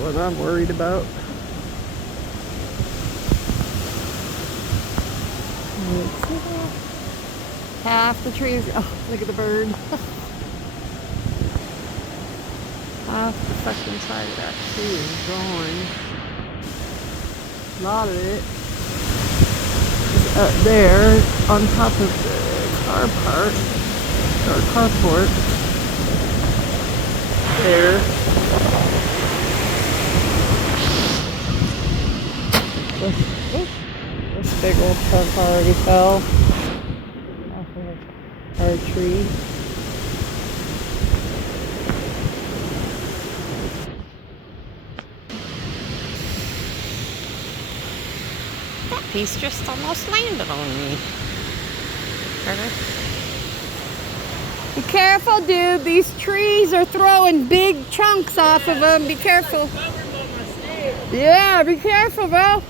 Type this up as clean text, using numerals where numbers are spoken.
what I'm worried about. Half the trees. Oh, look at the bird. Half the fucking side of that tree is gone. A lot of it is up there on top of the car park or carport. There. This big old trunk already fell off of our tree. That piece just almost landed on me. Be careful, dude. These trees are throwing big chunks off of them. Be careful. Yeah, be careful, bro.